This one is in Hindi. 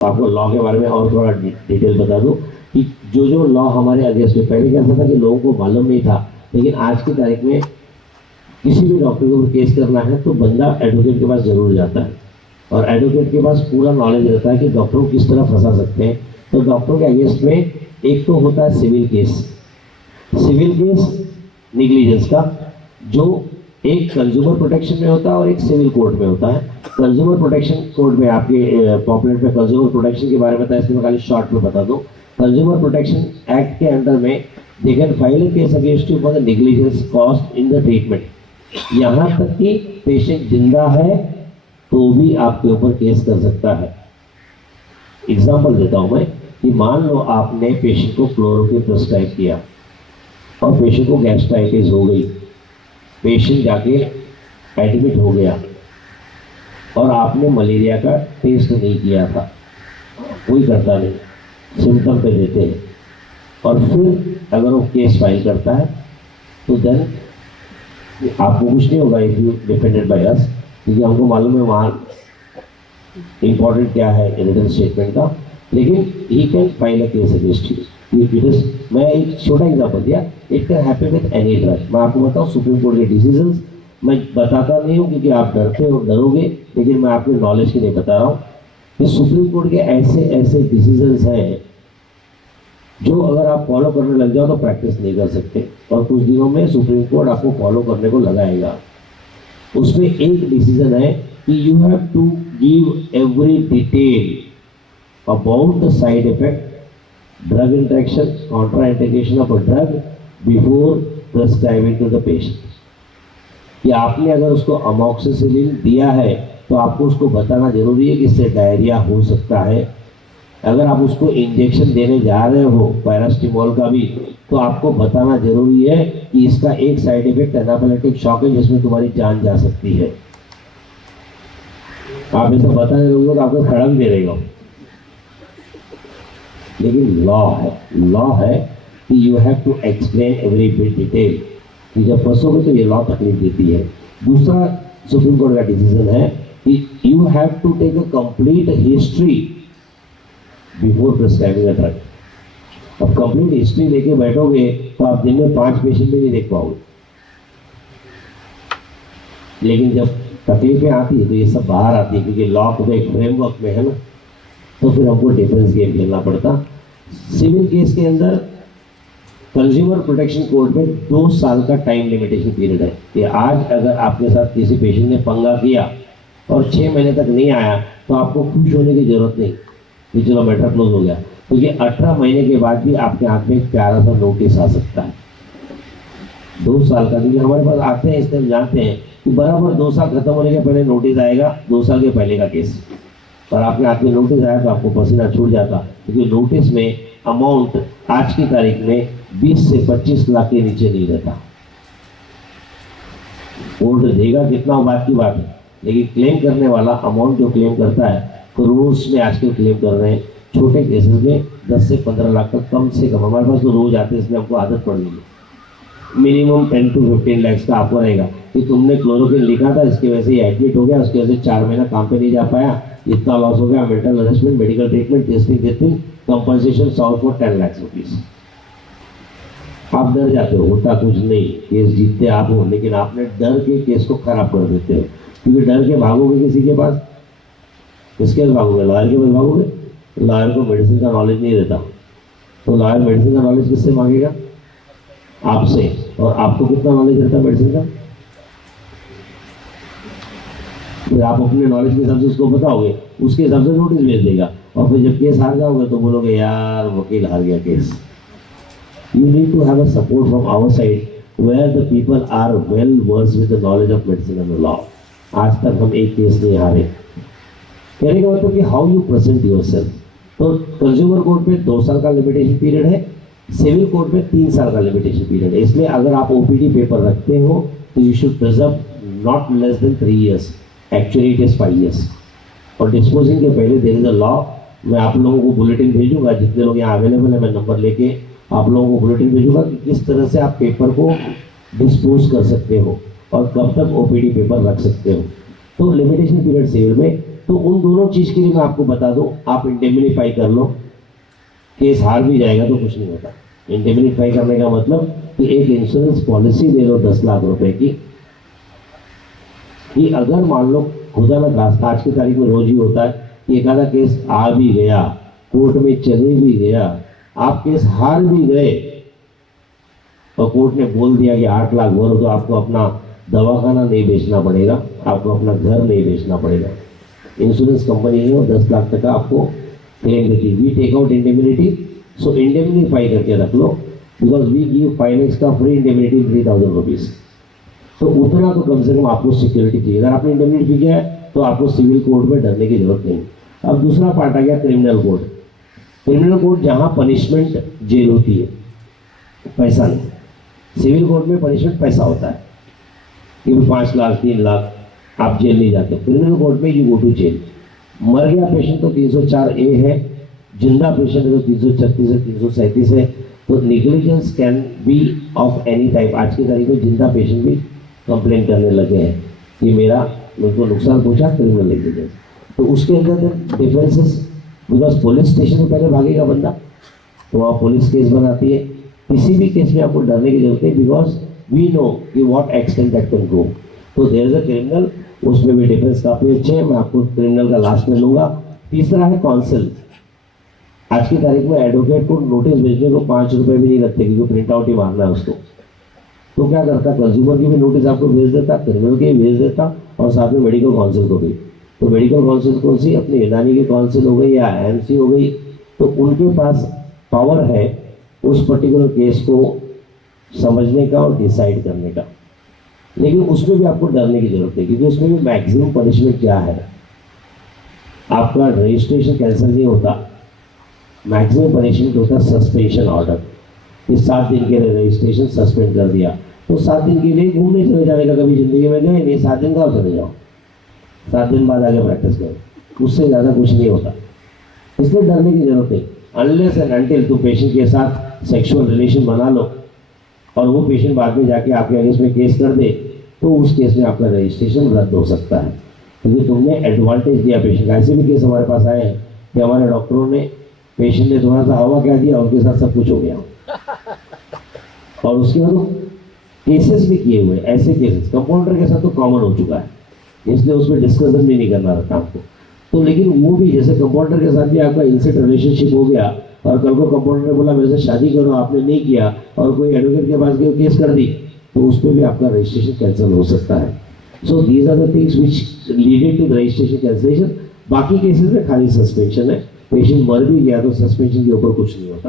आपको लॉ के बारे में और थोड़ा डिटेल बता दूं कि जो लॉ हमारे अगेंस्ट में, पहले क्या था कि लोगों को मालूम नहीं था, लेकिन आज की तारीख में किसी भी डॉक्टर को केस करना है तो बंदा एडवोकेट के पास जरूर जाता है, और एडवोकेट के पास पूरा नॉलेज रहता है कि डॉक्टर को किस तरह फंसा सकते हैं। तो डॉक्टर के अगेंस्ट में एक तो होता है सिविल केस निग्लिजेंस का, जो एक कंज्यूमर प्रोटेक्शन में होता है और एक सिविल कोर्ट में होता है। कंज्यूमर प्रोटेक्शन कोर्ट में आपके पॉपुलेट में कंज्यूमर प्रोटेक्शन के बारे में बताया, इसलिए मैं खाली शॉर्ट में बता दूं। कंज्यूमर प्रोटेक्शन एक्ट के अंडर में they can file a case against you for the negligence cost in the treatment. यहाँ तक कि पेशेंट जिंदा है तो भी आपके ऊपर केस कर सकता है। एग्जाम्पल देता हूँ मैं कि मान लो आपने पेशेंट को क्लोरोक्विन प्रिस्क्राइब किया और पेशेंट को गैस्ट्राइटिस हो गई, पेशेंट जाके एडमिट हो गया और आपने मलेरिया का टेस्ट नहीं किया था, कोई करता नहीं, सिम्टम पे देते हैं, और फिर अगर वो केस फाइल करता है तो देन आपको कुछ नहीं होगा if you depended by us, क्योंकि हमको मालूम है वहाँ इंपॉर्टेंट क्या है रिटन स्टेटमेंट का, लेकिन he can file a case against you. मैं एक छोटा एग्जाम्पल दिया, it can happen with any drug. मैं आपको बताऊँ सुप्रीम कोर्ट के डिसीजंस मैं बताता नहीं हूँ क्योंकि आप डरते हो, डरोगे, लेकिन मैं आपके नॉलेज के लिए बता रहा हूँ कि सुप्रीम कोर्ट के ऐसे डिसीजंस हैं जो अगर आप फॉलो करने लग जाओ तो प्रैक्टिस नहीं कर सकते, और कुछ दिनों में सुप्रीम कोर्ट आपको फॉलो करने को लगाएगा। उसमें एक डिसीजन है कि you have to give every detail about the side effect, drug interaction, contraindication of a drug before prescribing to the patient. कि आपने अगर उसको अमॉक्सिसिलिन दिया है तो आपको उसको बताना जरूरी है कि इससे डायरिया हो सकता है। अगर आप उसको इंजेक्शन देने जा रहे हो पैरास्टिमोल का भी, तो आपको बताना जरूरी है कि इसका एक साइड इफेक्ट एनाफिलेक्टिक शॉक है जिसमें तुम्हारी जान जा सकती है। आप ऐसा बताने लगोगे तो आपको खड़क दे देगा। लेकिन लॉ है कि you have to explain every bit detail, कि जब फंसोगे तो ये लॉ तकलीफ देती है। दूसरा सुप्रीम कोर्ट का डिसीजन है कि you have to take a complete history before prescribing a drug. अब कंप्लीट हिस्ट्री लेके बैठोगे तो आप दिन में 5 पेशेंट भी नहीं देख पाओगे, लेकिन जब तकलीफें आती है तो ये सब बाहर आती है, क्योंकि लॉ को एक फ्रेमवर्क में है ना, तो फिर हमको डिफेंस गेम खेलना पड़ता। सिविल केस के अंदर कंज्यूमर प्रोटेक्शन कोर्ट में 2 साल का टाइम लिमिटेशन पीरियड है कि आज अगर आपके साथ किसी पेशेंट ने पंगा किया और 6 महीने तक नहीं आया तो आपको खुश होने की जरूरत नहीं कि चलो मैटर क्लोज हो गया, क्योंकि 18 महीने के बाद भी आपके हाथ में एक प्यारा सा नोटिस आ सकता है 2 साल का। क्योंकि हमारे पास आते हैं इसलिए हम जानते हैं कि बराबर 2 साल खत्म होने के पहले नोटिस आएगा, 2 साल के पहले का केस, और आपके हाथ में नोटिस आया तो आपको पसीना छूट जाता, क्योंकि नोटिस में अमाउंट आज की तारीख में 20 से 25 लाख के नीचे नहीं रहता। कोर्ट देगा कितना बात की बात है, लेकिन क्लेम करने वाला अमाउंट जो क्लेम करता है करोड़ में आजकल क्लेम कर रहे हैं। छोटे केसेस में 10 से 15 लाख तक कम से कम, हमारे पास तो रोज आते हैं, इसलिए हमको आदत पड़ गई है। मिनिमम 10 to 15 लाख का आपको रहेगा कि तुमने क्लोरोक्विन लिखा था, इसकी वजह से एडमिट हो गया, उसकी वजह से 4 महीना काम पे नहीं जा पाया, इतना लॉस हो गया, mental arrestment, medical treatment, testing, compensation solve for 10 lakh rupees. आप डर जाते हो, होता कुछ नहीं, केस जीतते आप हो, लेकिन आपने डर के केस को खराब कर देते हो, क्योंकि डर के भागोगे किसी के पास, किसके पास भागोगे? लॉयर के पास भागोगे। लॉयर को मेडिसिन का नॉलेज नहीं रहता, तो लॉयर मेडिसिन का नॉलेज किससे मांगेगा? आपसे। और आपको कितना नॉलेज रहता है मेडिसिन का? फिर आप अपने नॉलेज के हिसाब से उसको बताओगे, उसके हिसाब से नोटिस भेज देगा, और फिर जब केस हार जाओगे तो बोलोगे यार वकील हार गया case. You need to have a support from our side where the people are well versed with the knowledge of medicine and the law. आज तक हम एक केस नहीं हारे। कहने का मतलब कि हाउ यू प्रेजेंट योरसेल्फ। तो कंज्यूमर कोर्ट में 2 साल का लिमिटेशन पीरियड है, सिविल कोर्ट में 3 साल का लिमिटेशन पीरियड है। इसलिए अगर आप ओपीडी पेपर रखते हो तो you should preserve not less than 3 years, actually it is 5 years। और डिस्पोजिंग के पहले देयर इज अ लॉ। मैं आप लोगों को बुलेटिन भेजूंगा, जितने लोग यहाँ अवेलेबल है मैं नंबर लेके आप लोगों को बुलेटिन भेजूंगा कि किस तरह से आप पेपर को डिस्पोज कर सकते हो और कब तक ओपीडी पेपर रख सकते हो। तो लिमिटेशन पीरियड सिविल में तो उन दोनों चीज़ के लिए मैं आपको बता दूं, आप इंडेमनिफाई कर लो, केस हार भी जाएगा तो कुछ नहीं होता। इंडेमनिफाई करने का मतलब कि एक इंश्योरेंस पॉलिसी ले लो 10 लाख रुपए की, कि अगर मान लो खुदा ना खास्ता, आज की तारीख में रोज ही होता है कि एक आधा केस आ भी गया, कोर्ट में चले भी गया, आप केस हार भी गए और कोर्ट ने बोल दिया कि 8 लाख भरो, तो आपको अपना दवाखाना नहीं बेचना पड़ेगा, आपको अपना घर नहीं बेचना पड़ेगा। इंश्योरेंस कंपनी है और 10 लाख तक का आपको क्लेम देती। We take out indemnity, so indemnify करके रख लो, बिकॉज वी गिव 5 lakhs का फ्री इंडेमनिटी 3000 रुपीज़। तो उतना तो कम से कम आपको सिक्योरिटी चाहिए। अगर आपने इंडेमनिटी किया है तो आपको सिविल कोर्ट में डरने की जरूरत नहीं। अब दूसरा पार्ट आ गया क्रिमिनल कोर्ट। क्रिमिनल कोर्ट जहाँ पनिशमेंट जेल होती है, पैसा नहीं। सिविल कोर्ट में पनिशमेंट पैसा होता है कि 5 लाख 3 लाख आप जेल नहीं जाते। क्रिमिनल कोर्ट में यू गो टू जेल। मर गया पेशेंट तो 304A है, जिंदा पेशेंट है तो 336 है, 337 है। तो negligence can be of any type. आज की तारीख में जिंदा पेशेंट भी कंप्लेन करने लगे हैं कि मेरे को नुकसान पहुंचा, क्रिमिनल नेग्लिजेंस। तो उसके अंदर डिफरेंसेस, बिकॉज पुलिस स्टेशन में पहले भागेगा बंदा, तो वहाँ पुलिस केस बनाती है। किसी भी केस में आपको डरने की जरूरत नहीं, बिकॉज वी नो कि what extent that can go. तो देयर इज अ क्रिमिनल, उसमें भी डिफरेंस काफ़ी अच्छे हैं। मैं आपको क्रिमिनल का लास्ट में लूँगा। तीसरा है काउंसिल। आज की तारीख में एडवोकेट को नोटिस भेजने को 5 रुपये भी नहीं लगते, क्योंकि प्रिंट आउट ही मारना है उसको। तो क्या करता, कंज्यूमर की भी नोटिस आपको भेज देता, क्रिमिनल की भी भेज देता, और साथ में मेडिकल काउंसिल को भी। तो मेडिकल काउंसिल कौन सी, अपनी यूनानी की काउंसिल हो गई या IMC हो गई, तो उनके पास पावर है उस पर्टिकुलर केस को समझने का और डिसाइड करने का। लेकिन उसमें भी आपको डरने की जरूरत है, क्योंकि उसमें भी मैक्सिमम पनिशमेंट क्या है, आपका रजिस्ट्रेशन कैंसिल नहीं होता, मैक्सिमम पनिशमेंट होता है सस्पेंशन ऑर्डर, कि 7 दिन के लिए रजिस्ट्रेशन सस्पेंड कर दिया। तो 7 दिन के लिए घूमने चले जाने का, कभी जिंदगी में गए नहीं, 7 दिन का चले जाओ, 7 दिन बाद आगे प्रैक्टिस करो, उससे ज़्यादा कुछ नहीं होता। इसलिए डरने की जरूरत नहीं। अनलेस एंड अनटिल तुम पेशेंट के साथ सेक्सुअल रिलेशन बना लो और वो पेशेंट बाद में जाके आपके अगेंस्ट में केस कर दे, तो उस केस में आपका रजिस्ट्रेशन रद्द हो सकता है, क्योंकि तुमने एडवांटेज दिया पेशेंट का। ऐसे भी केस हमारे पास आए हैं कि हमारे डॉक्टरों ने, पेशेंट ने थोड़ा सा हवा क्या दिया, उनके साथ सब कुछ हो गया। और उसके बाद केसेस भी किए हुए, ऐसे केसेस कंपाउंडर के साथ तो कॉमन हो चुका है, इसलिए उसमें डिस्कशन भी नहीं करना रहता आपको। तो लेकिन वो भी, जैसे कंपाउंडर के साथ भी आपका इनसेट रिलेशनशिप हो गया और कल को कंपाउंडर ने बोला मेरे से शादी करो, आपने नहीं किया और कोई एडवोकेट के पास गए केस कर दी, तो उस पर भी आपका रजिस्ट्रेशन कैंसिल हो सकता है। So these are the things which leaded to the registration cancellation. बाकी केसेस में खाली सस्पेंशन है। पेशेंट मर भी गया तो सस्पेंशन के ऊपर कुछ नहीं होता।